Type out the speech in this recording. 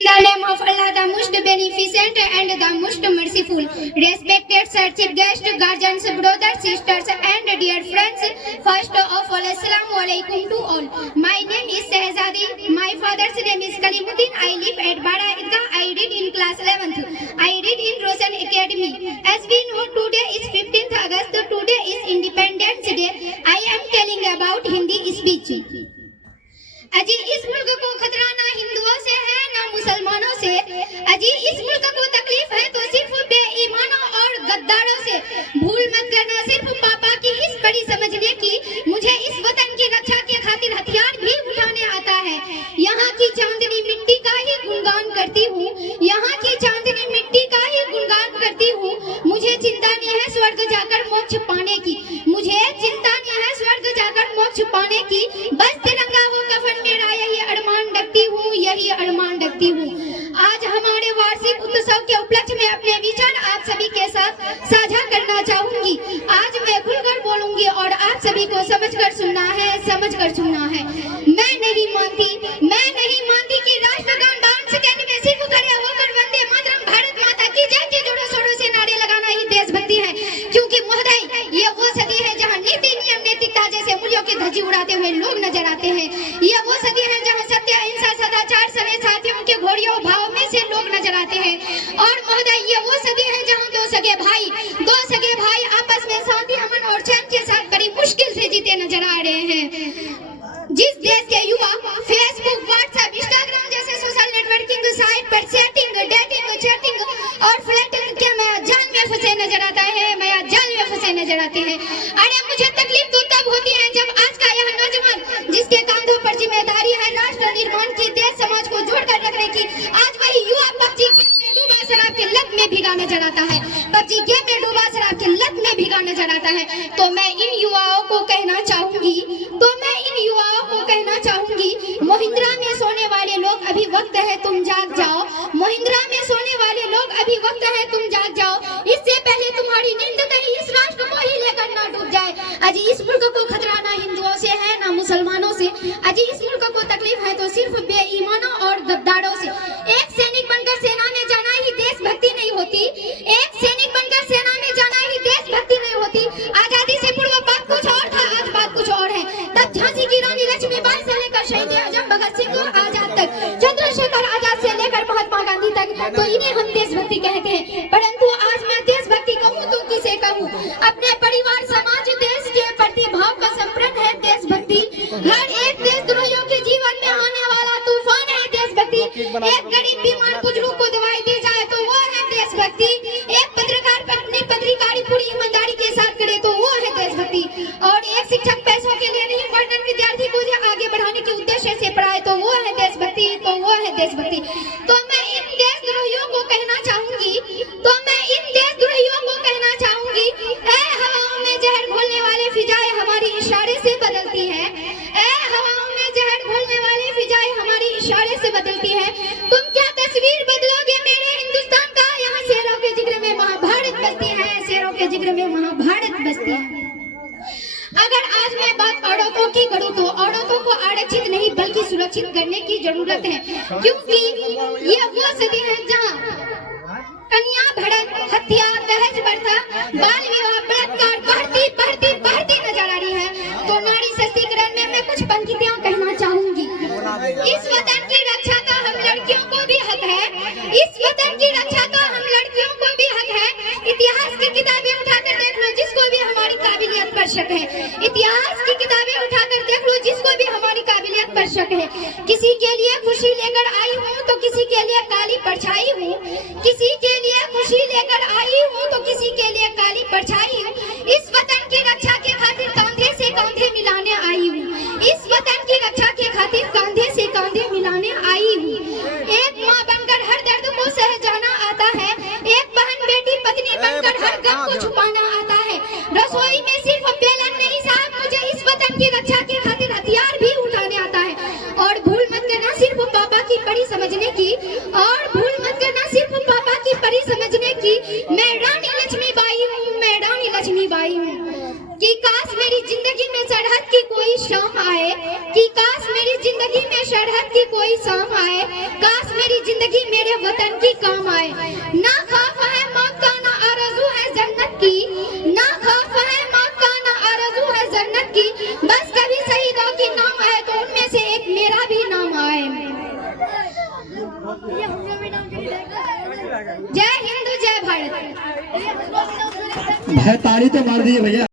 In the name of Allah, the most beneficent and the most merciful. Respected sir, chief guest, guardians, brothers, sisters, and dear friends. First of all, Assalamu alaikum to all. My name is Shehzadi. My father's name is Kalimuddin. I live at Bada Idgah. I read in class 11th. I read in Roshan Academy. As we know, today is 15th August. Today is Independence Day. I am telling about Hindi speech. अजी इस मुल्क को खतरा ना हिंदुओं से है ना मुसलमानों से। अजी इस मुल्क को तकलीफ है तो सिर्फ बेईमानों और गद्दारों से। भूल मत करना सिर्फ पापा की इस बड़ी समझने की, मुझे इस वतन की रक्षा के खातिर हथियार भी उठाने आता है। यहाँ की चांदनी मिट्टी का ही गुणगान करती हूँ, यहाँ की चांदनी मिट्टी का ही गुणगान करती हूँ। मुझे चिंता नहीं है स्वर्ग जाकर मोक्ष पाने की, मुझे चिंता नहीं है स्वर्ग जाकर मोक्ष पाने की। बस तिरंगा हो कफन मेरा यही अरमान रखती हूँ, यही अरमान रखती हूँ। आज हमारे वार्षिक उत्सव के उपलक्ष्य में अपने विचार आप सभी के साथ साझा करना चाहूंगी। आज मैं खुलकर बोलूंगी और आप सभी को समझकर सुनना है, समझकर सुनना है। मैं नहीं मानती कि राष्ट्रगान डांस करने में सिर्फ खड़े होकर वंदे मातरम भारत माता की जय के जोरों शोरों से नारे लगाना ही देशभक्ति है। क्योंकि महोदय ये वो सदी है जहाँ नीति नियम नैतिकता जैसे मूल्यों की धज्जी उड़ाते हुए लोग नजर आते हैं। ये वो सदी है जहाँ सत्य अहिंसा सदाचार समय साथियों के घोड़ियों भाव में से लोग नजर आते हैं। और महोदय ये वो सदी है जहाँ दो सगे भाई आपस में शांति अमन और चैन के साथ बड़ी मुश्किल से जीते नजर आ रहे हैं। जिस देश के युवा फेसबुक व्हाट्सएप इंस्टाग्राम जैसे सोशल नेटवर्किंग साइट पर चैटिंग डेटिंग चैटिंग और फ्लर्टिंग के माया जाल में फंसे नजर आता है, माया जाल में फंसे नजर आते हैं। अरे मुझे तकलीफ तो तब होती है जब आज का यह नौजवान जिसके कंधों पर जिम्मेदारी है राष्ट्र निर्माण की, देश समाज को जोड़कर रखने की, आज वही युवा पबजी में डूबा शराब के लत में भीगा नजर आता है, पबजी गेम में डूबा शराब के लत में भीगा नजर आता है। तो मैं इन युवाओं को कहना चाहूंगी, महिंद्रा में सोने वाले लोग अभी वक्त है तुम जाग जाओ, महिंद्रा में सोने वाले लोग अभी वक्त है तुम जाग जाओ। इससे पहले तुम्हारी नींद कहीं इस राष्ट्र को ही लेकर ना डूब जाए। अजी इस मुल्क को खतरा ना हिंदुओं से है ना मुसलमानों से। अजी इस मुल्क को तकलीफ है तो सिर्फ बेईमानों और गद्दारों से। एक सैनिक बनकर सेना में जाना ही देशभक्ति नहीं होती, एक सैनिक बनकर सेना में जाना ही देशभक्ति नहीं होती। आजादी से पूर्व बात कुछ और था, आज बात कुछ और है। तब झांसी की रानी लक्ष्मीबाई से लेकर शहीद आजम भगत सिंह आजाद तक, चंद्रशेखर आजाद से लेकर महात्मा गांधी तक, तो इन्हें हम देशभक्ति कहते हैं। परंतु आज मैं देशभक्ति कहूँ तो किसे कहूँ? अपने परिवार समाज देश के प्रति भाव का संप्रण है देशभक्ति। हर एक देशद्रोहियों के जीवन में आने वाला तूफान है देशभक्ति। एक गरीब बीमार बुजुर्ग को दवाई दी जाए तो वो है देशभक्ति। एक पत्रकार अपनी पत्रकारी पूरी ईमानदारी के साथ करे तो वो है देशभक्ति। और एक शिक्षक पैसों के लिए नहीं पढ़ने विद्यार्थी को आगे बढ़ाने के उद्देश्य से पढ़ाए तो वो है देशभक्ति, तो वो है देशभक्ति। तो मैं इन देशद्रोहियों को कहना चाहूंगी, ऐ हवाओं में जहर घोलने वाले फिजाएं हमारी इशारे से बदलती है, ऐ हवाओं में जहर घोलने वाले फिजाएं हमारी इशारे से बदलती है। तुम क्या तस्वीर बदलोगे मेरे हिंदुस्तान का? यहाँ शेरों के जिक्र में महाभारत बसती है, शेरों के जिक्र में महाभारत बसती है। अगर आज मैं बात औरतों की करूं तो औरतों को आरक्षित नहीं बल्कि सुरक्षित करने की जरूरत है। क्योंकि ये वो सदी है जहां कन्या भड़क, हत्या, दहेज प्रथा, बाल विवाह, बलात्कार बढ़ती नजर आ रही है। तो नारी सशक्तिकरण में मैं कुछ पंक्तियां कहना चाहूंगी। इस वतन की रक्षा का हम लड़कियों को भी हक है, इस वतन की रक्षा का हम लड़कियों को भी हक है। इतिहास की किताबें उठाकर देख लो जिसको भी हमारी काबिलियत पर शक है, इतिहास की किताबें उठाकर देख लो जिसको भी हमारी काबिलियत पर शक है। किसी के लिए खुशी लेकर आई हूँ तो किसी के लिए काली परछाई हूँ, किसी के लिए खुशी लेकर आई हूँ तो किसी के लिए काली परछाई हूँ। इस वतन की रक्षा के खातिर कांधे से कांधे मिलाने आई हूँ, इस वतन की रक्षा के खातिर कांधे से कांधे मिलाने आई हूँ। एक माँ बनकर हर दर्द को सह जाना आता है, एक बहन बेटी पत्नी बनकर हर गम को छुपाना आता है। रसोई में सिर्फ बेलन नहीं साहब, मुझे इस वतन की रक्षा के खातिर हथियार भी उठाने आता है। और भूल मत करना सिर्फ पापा की परी समझने की, और भूल मत करना सिर्फ पापा की परी समझने की। मैं रानी लक्ष्मीबाई हूँ, मैं रानी लक्ष्मीबाई हूँ। कि काश मेरी जिंदगी में सरहद की कोई शाम आए, कि काश मेरी जिंदगी में सरहद की कोई शाम आए, काश मेरी जिंदगी मेरे वतन की काम आए। ना खौफ है मक्का ना आरज़ू है जन्नत की, ना खौफ है मक्का ना आरज़ू है जन्नत की, बस कभी शहीदों की नाम आए तो उनमें से एक मेरा भी नाम आए। जय हिंद जय भारत। भाई ताली तो मार दीजिए भैया।